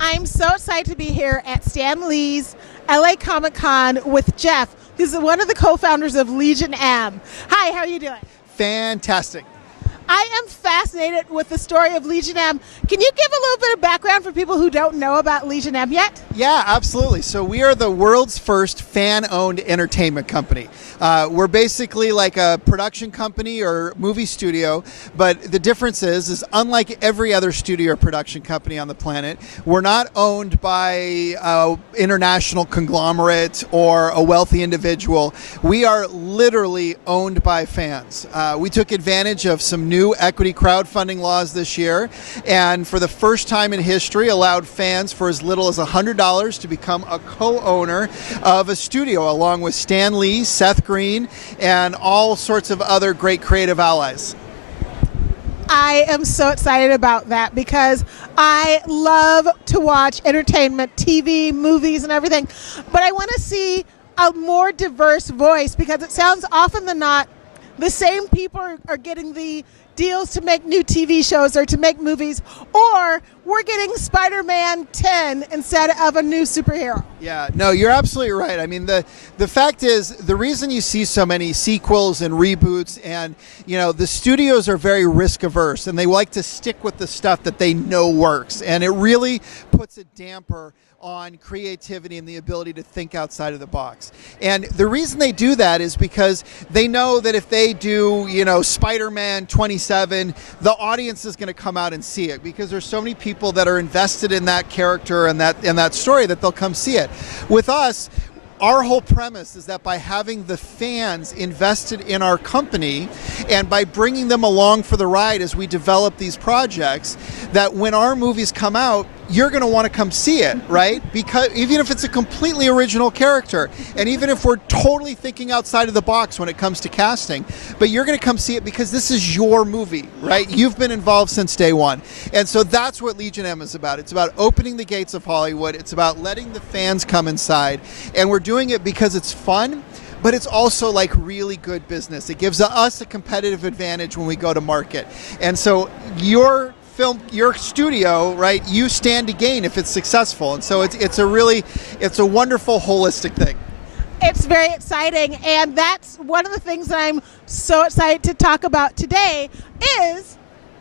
I'm so excited to be here at Stan Lee's LA Comic Con with Jeff, who's one of the co-founders of Legion M. Hi, how are you doing? Fantastic. I am fascinated with the story of Legion M. Can you give a little bit of background for people who don't know about Legion M yet? Yeah, absolutely. So we are the world's first fan-owned entertainment company. We're basically like a production company or movie studio, but the difference is unlike every other studio or production company on the planet, we're not owned by an international conglomerate or a wealthy individual. We are literally owned by fans. We took advantage of some new equity crowdfunding laws this year, and for the first time in history allowed fans for as little as $100 to become a co-owner of a studio, along with Stan Lee, Seth Green, and all sorts of other great creative allies. I am so excited about that because I love to watch entertainment, TV, movies, and everything, but I want to see a more diverse voice because it sounds often than not the same people are getting the deals to make new TV shows or to make movies, or we're getting Spider-Man 10 instead of a new superhero. Yeah, no, you're absolutely right. I mean, the fact is, the reason you see so many sequels and reboots, and the studios are very risk averse and they like to stick with the stuff that they know works, and it really puts a damper on creativity and the ability to think outside of the box. And the reason they do that is because they know that if they do, Spider-Man 27, the audience is going to come out and see it because there's so many people that are invested in that character and that story that they'll come see it. With us, our whole premise is that by having the fans invested in our company and by bringing them along for the ride as we develop these projects, that when our movies come out, you're going to want to come see it, right? Because even if it's a completely original character, and even if we're totally thinking outside of the box when it comes to casting, but you're going to come see it because this is your movie, right? You've been involved since day one. And so that's what Legion M is about. It's about opening the gates of Hollywood. It's about letting the fans come inside. And we're doing it because it's fun, but it's also like really good business. It gives us a competitive advantage when we go to market. And so your studio, right, you stand to gain if it's successful. And so it's a wonderful holistic thing. It's very exciting, and that's one of the things that I'm so excited to talk about today is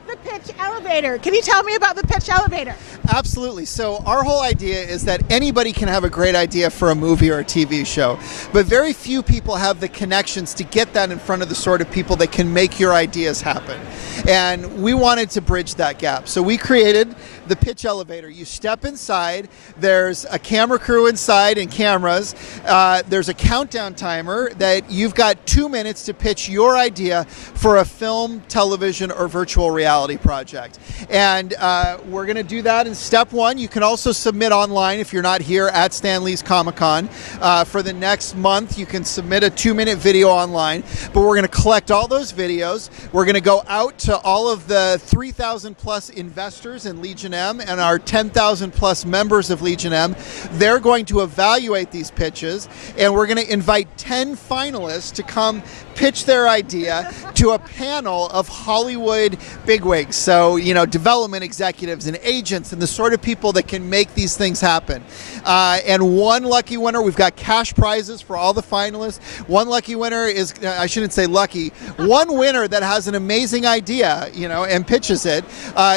the pitch elevator. Can you tell me about the pitch elevator? Absolutely. So our whole idea is that anybody can have a great idea for a movie or a TV show, but very few people have the connections to get that in front of the sort of people that can make your ideas happen. And we wanted to bridge that gap. So we created the pitch elevator. You step inside, there's a camera crew inside and cameras. There's a countdown timer that you've got 2 minutes to pitch your idea for a film, television, or virtual reality project. And we're going to do that in step one. You can also submit online if you're not here at Stan Lee's Comic Con. For the next month, you can submit a 2-minute video online, but we're going to collect all those videos. We're going to go out to all of the 3,000 plus investors in Legion M and our 10,000 plus members of Legion M. They're going to evaluate these pitches, and we're going to invite 10 finalists to come pitch their idea to a panel of Hollywood bigwigs. So, development executives and agents and the sort of people that can make these things happen. And one lucky winner, we've got cash prizes for all the finalists. One lucky winner is, I shouldn't say lucky, one winner that has an amazing idea, and pitches it,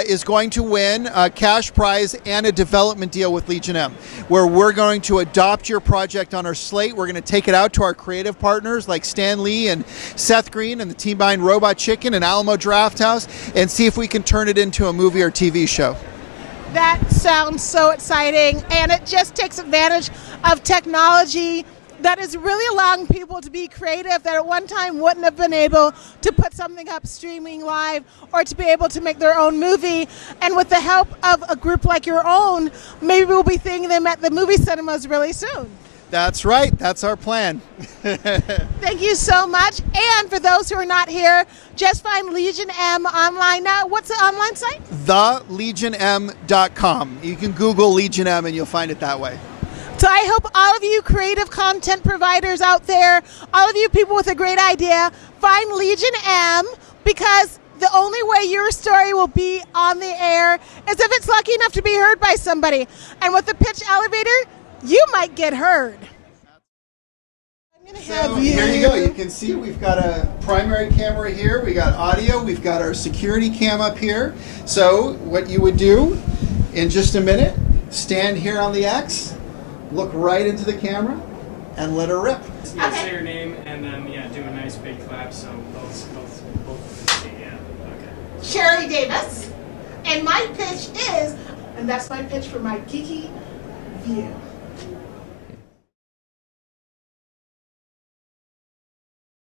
is going to win a cash prize and a development deal with Legion M, where we're going to adopt your project on our slate. We're going to take it out to our creative partners like Stan Lee and Seth Green and the team behind Robot Chicken and Alamo Drafthouse, and see if we can turn it into a movie or TV show. That sounds so exciting, and it just takes advantage of technology that is really allowing people to be creative that at one time wouldn't have been able to put something up streaming live or to be able to make their own movie. And with the help of a group like your own, maybe we'll be seeing them at the movie cinemas really soon. That's right. That's our plan. Thank you so much. And for those who are not here, just find Legion M online now. What's the online site? TheLegionM.com. You can Google Legion M and you'll find it that way. So I hope all of you creative content providers out there, all of you people with a great idea, find Legion M because the only way your story will be on the air is if it's lucky enough to be heard by somebody. And with the pitch elevator, you might get heard. I'm gonna have you. Here you go. You can see we've got a primary camera here. We got audio. We've got our security cam up here. So what you would do in just a minute, stand here on the X, look right into the camera, and let her rip. Yeah, say your name and then do a nice big clap so both can see. Yeah. Okay. Cherry Davis. And my pitch is, and that's my pitch for my geeky view.